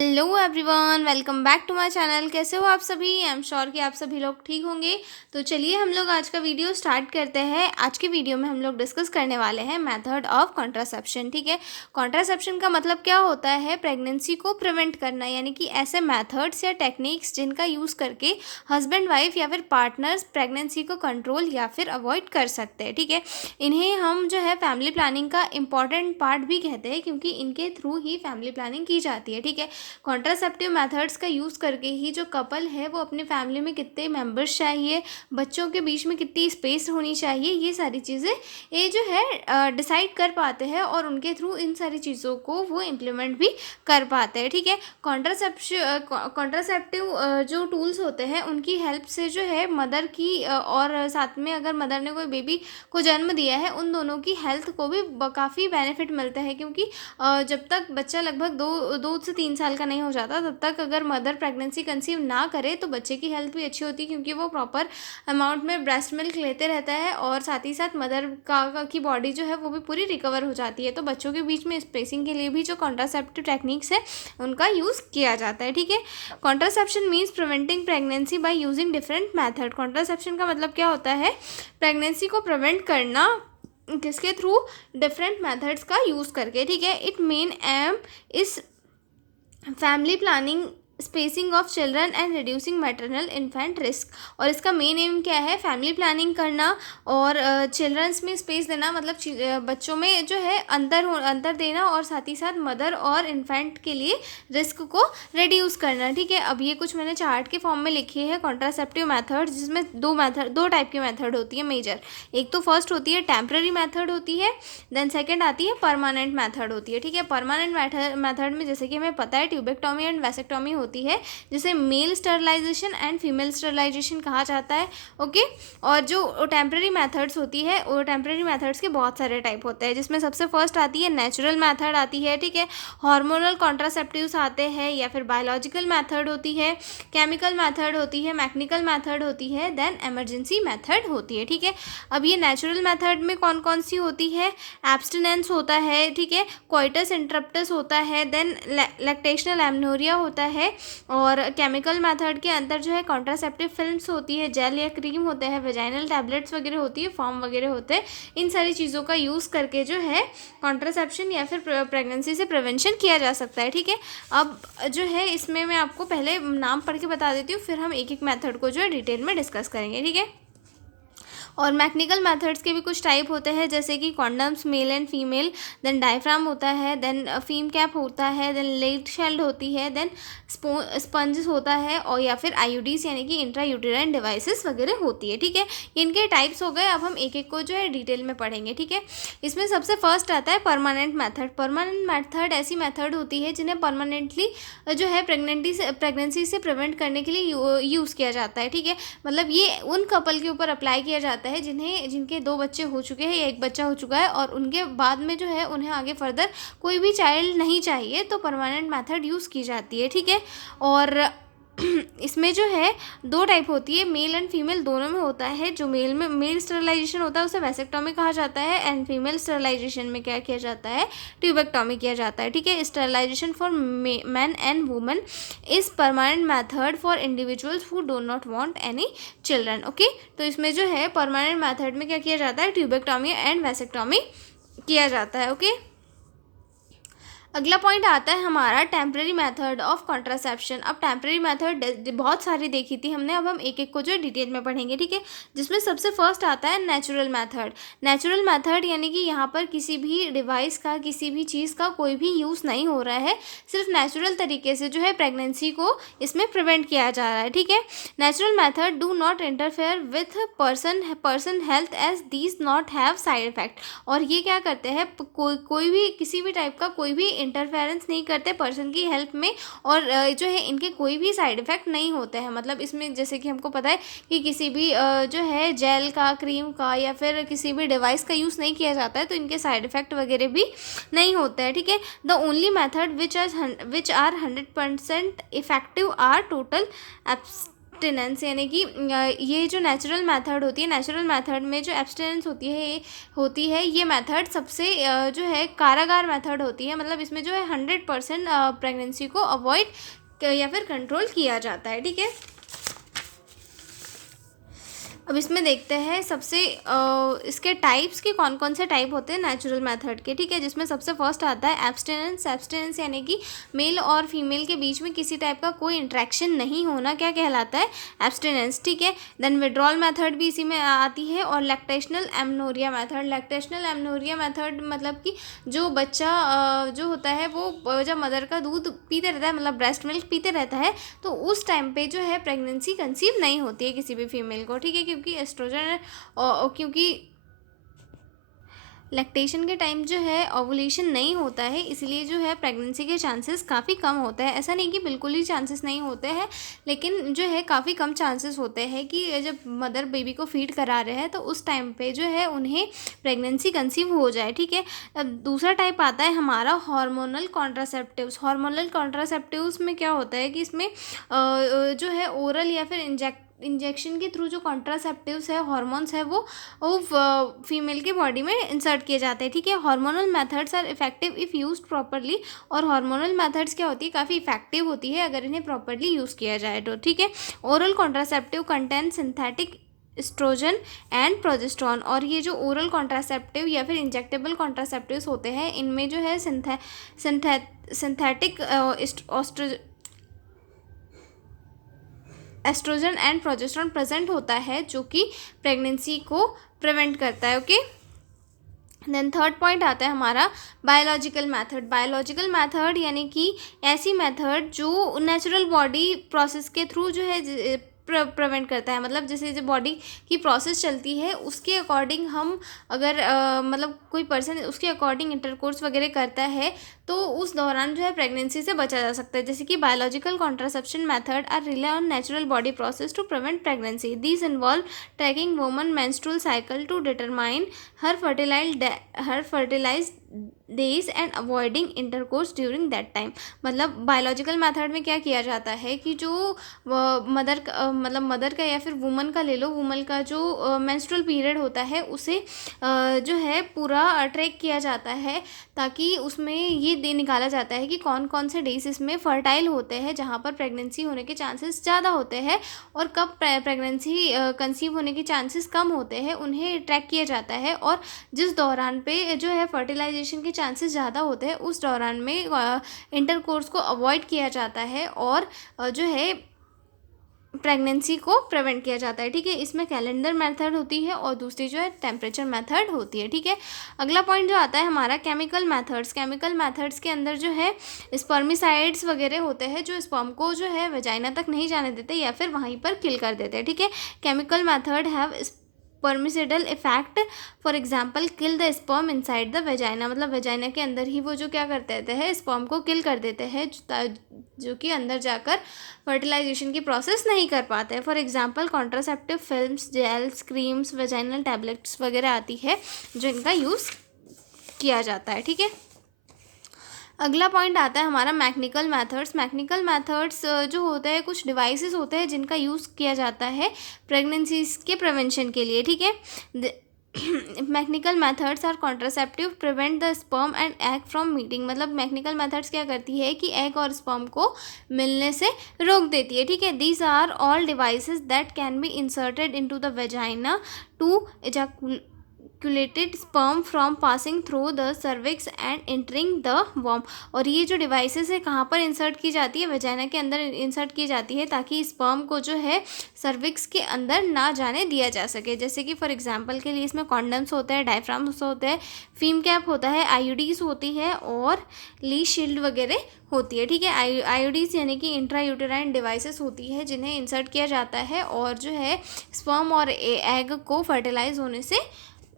Hello everyone, welcome back to my channel. कैसे हो आप सभी? आई एम श्योर कि आप सभी लोग ठीक होंगे। तो चलिए हम लोग आज का वीडियो स्टार्ट करते हैं। आज के वीडियो में हम लोग डिस्कस करने वाले हैं मेथड ऑफ कॉन्ट्रासेप्शन। ठीक है, कॉन्ट्रासेप्शन का मतलब क्या होता है? प्रेगनेंसी को प्रिवेंट करना, यानी कि ऐसे मेथड्स या टेक्निक्स जिनका यूज़ करके हस्बैंड वाइफ या फिर पार्टनर्स प्रेगनेंसी को कंट्रोल या फिर अवॉइड कर सकते हैं। ठीक है, इन्हें हम जो है फैमिली प्लानिंग का इम्पॉर्टेंट पार्ट भी कहते हैं, क्योंकि इनके थ्रू ही फैमिली प्लानिंग की जाती है। ठीक है, कॉन्ट्रासेप्टिव मेथड्स का यूज़ करके ही जो कपल है वो अपने फैमिली में कितने मेंबर्स चाहिए, बच्चों के बीच में कितनी स्पेस होनी चाहिए, ये सारी चीज़ें ये जो है डिसाइड कर पाते हैं और उनके थ्रू इन सारी चीज़ों को वो इम्प्लीमेंट भी कर पाते हैं। ठीक है, कॉन्ट्रासेप्टिव जो टूल्स होते हैं उनकी हेल्प से जो है मदर की और साथ में अगर मदर ने कोई बेबी को जन्म दिया है, उन दोनों की हेल्थ को भी काफ़ी बेनिफिट मिलता है। क्योंकि जब तक बच्चा लगभग 2 से 3 साल का नहीं हो जाता, तब तक अगर मदर प्रेगनेंसी कंसीव ना करे तो बच्चे की हेल्थ भी अच्छी होती है, क्योंकि वो प्रॉपर अमाउंट में ब्रेस्ट मिल्क लेते रहता है और साथ ही साथ मदर की बॉडी जो है वो भी पूरी रिकवर हो जाती है। तो बच्चों के बीच में स्पेसिंग के लिए भी जो कॉन्ट्रासेप्टिव टेक्निक्स है उनका यूज़ किया जाता है। ठीक है, contraception means preventing pregnancy by using different method. Contraception का मतलब क्या होता है? प्रेगनेंसी को प्रिवेंट करना किसके थ्रू? डिफरेंट मेथड्स का यूज़ करके। ठीक है, इट मेन एम इस family planning, spacing of children and reducing maternal infant risk. और इसका मेन एम क्या है? फैमिली प्लानिंग करना और चिल्ड्रंस में स्पेस देना, मतलब बच्चों में जो है अंतर देना और साथ ही साथ मदर और इन्फेंट के लिए रिस्क को रिड्यूस करना। ठीक है, अब ये कुछ मैंने चार्ट के फॉर्म में लिखी है कॉन्ट्रासेप्टिव मेथड, जिसमें दो टाइप की मेथड होती है मेजर। एक तो फर्स्ट होती है टेम्पररी मेथड होती है, देन सेकेंड आती है परमानेंट मेथड होती है। ठीक है, परमानेंट मेथड में जैसे कि हमें पता है ट्यूबेक्टोमी एंड वैसेक्टोमी होती है, जिसे male sterilisation and female sterilisation कहा जाता है। ओके, और जो टेम्पररी मेथड्स होती है, वो टेम्पररी मेथड्स के बहुत सारे टाइप होते हैं, जिसमें सबसे फर्स्ट आती है नेचुरल मेथड आती है। ठीक है, हार्मोनल कॉन्ट्रासेप्टिव्स आते हैं, या फिर बायोलॉजिकल मेथड होती है, केमिकल मेथड होती है, मैकेनिकल मेथड होती है, देन इमरजेंसी मेथड होती है। ठीक है, अब ये नेचुरल मेथड में कौन कौन सी होती है? एब्स्टिनेंस होता है, ठीक है, कोइटस इंटरप्टस होता है, देन लैक्टेशनल एमनोरिया होता है। और केमिकल मेथड के अंदर जो है कॉन्ट्रासेप्टिव फिल्म्स होती है, जेल या क्रीम होते हैं, वेजाइनल टैबलेट्स वगैरह होती है, फॉर्म वगैरह होते हैं। इन सारी चीज़ों का यूज़ करके जो है कॉन्ट्रासेप्शन या फिर प्रेगनेंसी से प्रिवेंशन किया जा सकता है। ठीक है, अब जो है इसमें मैं आपको पहले नाम पढ़ के बता देती हूँ, फिर हम एक एक मेथड को जो है डिटेल में डिस्कस करेंगे। ठीक है, और मैकेनिकल मेथड्स के भी कुछ टाइप होते हैं, जैसे कि condoms male and female, then diaphragm होता है, देन फीम कैप होता है, देन लेड शेल्ड होती है, देन स्पंजेस होता है, और या फिर आईयूडीज यानी कि इंट्रा यूटेराइन डिवाइसेस वगैरह होती है। ठीक है, इनके टाइप्स हो गए। अब हम एक एक को जो है डिटेल में पढ़ेंगे। ठीक है, इसमें सबसे फर्स्ट आता है परमानेंट मेथड। परमानेंट मेथड ऐसी मेथड होती है जिन्हें परमानेंटली जो है प्रेगनेंसी से प्रिवेंट करने के लिए यूज़ किया जाता है। ठीक है, मतलब ये उन कपल के ऊपर अप्लाई किया जाता है जिनके 2 बच्चे हो चुके हैं या 1 बच्चा हो चुका है, और उनके बाद में जो है उन्हें आगे फर्दर कोई भी चाइल्ड नहीं चाहिए, तो परमानेंट मेथड यूज़ की जाती है। ठीक है, और इसमें जो है 2 टाइप होती है, मेल एंड फीमेल दोनों में होता है। जो मेल में मेल स्टरलाइजेशन होता है उसे वैसेक्टोमी कहा जाता है, एंड फीमेल स्टरलाइजेशन में क्या किया जाता है? ट्यूबेक्टोमी किया जाता है। ठीक है, sterilisation for man and women is permanent method for individuals who do not want any children. Okay, तो इसमें जो है परमानेंट मेथड में क्या किया जाता है? ट्यूबेक्टोमी एंड वैसेक्टोमी किया जाता है। ओके, अगला पॉइंट आता है हमारा टेम्पररी मेथड ऑफ कॉन्ट्रासेप्शन। अब टेम्पररी मेथड बहुत सारी देखी थी हमने, अब हम एक एक को जो डिटेल में पढ़ेंगे। ठीक है, जिसमें सबसे फर्स्ट आता है नेचुरल मेथड। नेचुरल मेथड यानी कि यहाँ पर किसी भी डिवाइस का, किसी भी चीज़ का कोई भी यूज़ नहीं हो रहा है, सिर्फ नेचुरल तरीके से जो है प्रेगनेंसी को इसमें प्रिवेंट किया जा रहा है। ठीक है, natural method do not interfere with person health as these not have side effect. और ये क्या करते हैं? कोई भी किसी भी टाइप का कोई भी इंटरफेरेंस नहीं करते पर्सन की हेल्थ में, और जो है इनके कोई भी साइड इफ़ेक्ट नहीं होते हैं। मतलब इसमें जैसे कि हमको पता है कि किसी भी जो है जेल का, क्रीम का या फिर किसी भी डिवाइस का यूज़ नहीं किया जाता है, तो इनके साइड इफ़ेक्ट वगैरह भी नहीं होते हैं। ठीक है, the only method which are 100% effective are total abstinence, यानी कि ये जो नेचुरल मेथड होती है, नेचुरल मेथड में जो एब्स्टिनेंस होती है ये मेथड सबसे जो है कारागार मेथड होती है। मतलब इसमें जो है 100% प्रेगनेंसी को अवॉइड या फिर कंट्रोल किया जाता है। ठीक है, अब इसमें देखते हैं सबसे इसके टाइप्स के कौन कौन से टाइप होते हैं नेचुरल मेथड के। ठीक है, जिसमें सबसे फर्स्ट आता है एब्स्टिनेंस। एब्स्टिनेंस यानी कि मेल और फीमेल के बीच में किसी टाइप का कोई इंट्रैक्शन नहीं होना, क्या कहलाता है, एब्स्टिनेंस। ठीक है, देन विड्रॉल मेथड भी इसी में आती है। और lactational amenorrhoea method. Lactational amenorrhoea method मतलब कि जो बच्चा जो होता है वो जब मदर का दूध पीते रहता है, मतलब ब्रेस्ट मिल्क पीते रहता है, तो उस टाइम पे जो है प्रेगनेंसी कंसीव नहीं होती है किसी भी फीमेल को। ठीक है, क्योंकि एस्ट्रोजन क्योंकि लैक्टेशन के टाइम जो है ओवुलेशन नहीं होता है, इसलिए जो है प्रेगनेंसी के चांसेस काफ़ी कम होते हैं। ऐसा नहीं कि बिल्कुल ही चांसेस नहीं होते हैं, लेकिन जो है काफ़ी कम चांसेस होते हैं कि जब मदर बेबी को फीड करा रहे हैं तो उस टाइम पे जो है उन्हें प्रेगनेंसी कंसीव हो जाए। ठीक है, अब दूसरा टाइप आता है हमारा हार्मोनल कॉन्ट्रासेप्टिव्स। हार्मोनल कॉन्ट्रासेप्टिव्स में क्या होता है कि इसमें जो है ओरल या फिर इंजेक्शन के थ्रू जो कॉन्ट्रासेप्टिव्स है, हॉर्मोन्स है, वो फीमेल के बॉडी में इंसर्ट किए जाते हैं। ठीक है, hormonal methods are effective if used properly. और हार्मोनल मेथड्स क्या होती है, काफ़ी इफेक्टिव होती है अगर इन्हें प्रॉपरली यूज़ किया जाए तो। ठीक है, oral contraceptive content synthetic oestrogen and progesterone. और ये जो ओरल कॉन्ट्रासेप्टिव या फिर इंजेक्टेबल कॉन्ट्रासेप्टिव्स होते हैं, इनमें जो है synthetic oestrogen and progesterone present होता है, जो कि प्रेगनेंसी को प्रिवेंट करता है। ओके, देन थर्ड पॉइंट आता है हमारा बायोलॉजिकल मेथड। बायोलॉजिकल मेथड यानी कि ऐसी मेथड जो नेचुरल बॉडी प्रोसेस के थ्रू जो है प्रिवेंट करता है। मतलब जैसे जो बॉडी की प्रोसेस चलती है उसके अकॉर्डिंग हम अगर मतलब कोई पर्सन उसके अकॉर्डिंग इंटरकोर्स वगैरह करता है तो उस दौरान जो है प्रेगनेंसी से बचा जा सकता है। जैसे कि biological contraception method are rely on natural body process to prevent pregnancy. These involve tracking woman menstrual cycle to determine her fertilised days and avoiding intercourse during that time. मतलब बायोलॉजिकल मेथड में क्या किया जाता है कि जो mother का या फिर वुमन का ले लो, वुमन का जो मेंस्ट्रुअल पीरियड होता है उसे जो है पूरा ट्रैक किया जाता है, ताकि उसमें ये निकाला जाता है कि कौन कौन से डेज इसमें फर्टाइल होते हैं जहाँ पर प्रेगनेंसी होने के चांसेस ज़्यादा होते हैं, और कब प्रेगनेंसी कंसीव होने के चांसेस कम होते हैं, उन्हें ट्रैक किया जाता है। और जिस दौरान पे जो है फर्टिलाइजेशन के चांसेस ज़्यादा होते हैं उस दौरान में इंटरकोर्स को अवॉइड किया जाता है और जो है प्रेगनेंसी को प्रिवेंट किया जाता है। ठीक है, इसमें कैलेंडर मेथड होती है और दूसरी जो है टेम्परेचर मेथड होती है। ठीक है, अगला पॉइंट जो आता है हमारा केमिकल मेथड्स। केमिकल मेथड्स के अंदर जो है स्पर्मिसाइड्स वगैरह होते हैं जो स्पर्म को जो है वेजाइना तक नहीं जाने देते या फिर वहीं पर किल कर देते हैं। ठीक है, chemical method have spermicidal effect, for example kill the sperm inside the vagina. मतलब वेजाइना के अंदर ही वो जो क्या कर देते हैं, स्पर्म को किल कर देते हैं, जो कि अंदर जाकर फर्टिलाइजेशन की प्रोसेस नहीं कर पाते हैं। For example contraceptive films, gels, creams, vaginal tablets वगैरह आती है जिनका यूज़ किया जाता है। ठीक है, अगला पॉइंट आता है हमारा मैकेनिकल मेथड्स। मैकेनिकल मेथड्स जो होते हैं कुछ डिवाइसेस होते हैं जिनका यूज़ किया जाता है प्रेगनेंसीज के प्रिवेंशन के लिए। ठीक है, mechanical methods are contraceptive prevent the sperm and egg from meeting. मतलब मैकेनिकल मेथड्स क्या करती है कि एग और स्पर्म को मिलने से रोक देती है। ठीक है, these are all devices that can be inserted into the vagina to ejaculated sperm from passing through the cervix and entering the womb. और ये जो डिवाइसेस है कहाँ पर इंसर्ट की जाती है, वेजाइना के अंदर इंसर्ट की जाती है, ताकि स्पर्म को जो है सर्विक्स के अंदर ना जाने दिया जा सके। जैसे कि फॉर एग्जांपल के लिए इसमें कॉन्डम्स होते हैं, डायफ्राम्स होते हैं, फीम कैप होता है, आईयूडीज होती है और ली शील्ड वगैरह होती है। ठीक है, आईयूडीज यानी कि इंट्रा यूटेराइन डिवाइसेस होती है जिन्हें इंसर्ट किया जाता है और जो है स्पर्म और एग को फर्टिलाइज होने से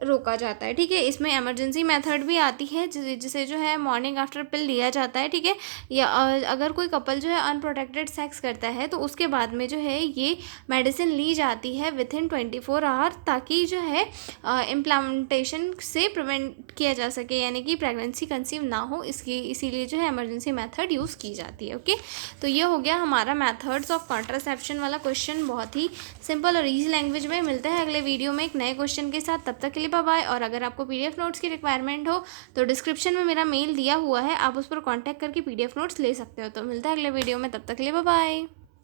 रोका जाता है, ठीक है। इसमें इमरजेंसी मेथड भी आती है जिसे जो है मॉर्निंग आफ्टर पिल लिया जाता है, ठीक है। या अगर कोई कपल जो है अनप्रोटेक्टेड सेक्स करता है तो उसके बाद में जो है ये मेडिसिन ली जाती है विथिन 24 आवर, ताकि जो है इम्प्लांटेशन से प्रिवेंट किया जा सके, यानी कि प्रेगनेंसी कंसीव ना हो, इसकी इसीलिए जो है इमरजेंसी मेथड यूज़ की जाती है। ओके, तो ये हो गया हमारा मेथड्स ऑफ कॉन्ट्रासेप्शन वाला क्वेश्चन, बहुत ही सिंपल और ईजी लैंग्वेज में। मिलते हैं अगले वीडियो में एक नए क्वेश्चन के साथ, तब तक के लिए बाय बाय। और अगर आपको पीडीएफ नोट्स की रिक्वायरमेंट हो तो डिस्क्रिप्शन में मेरा मेल दिया हुआ है, आप उस पर कॉन्टैक्ट करके पीडीएफ नोट्स ले सकते हो। तो मिलता है अगले वीडियो में, तब तक के लिए बाय बाय।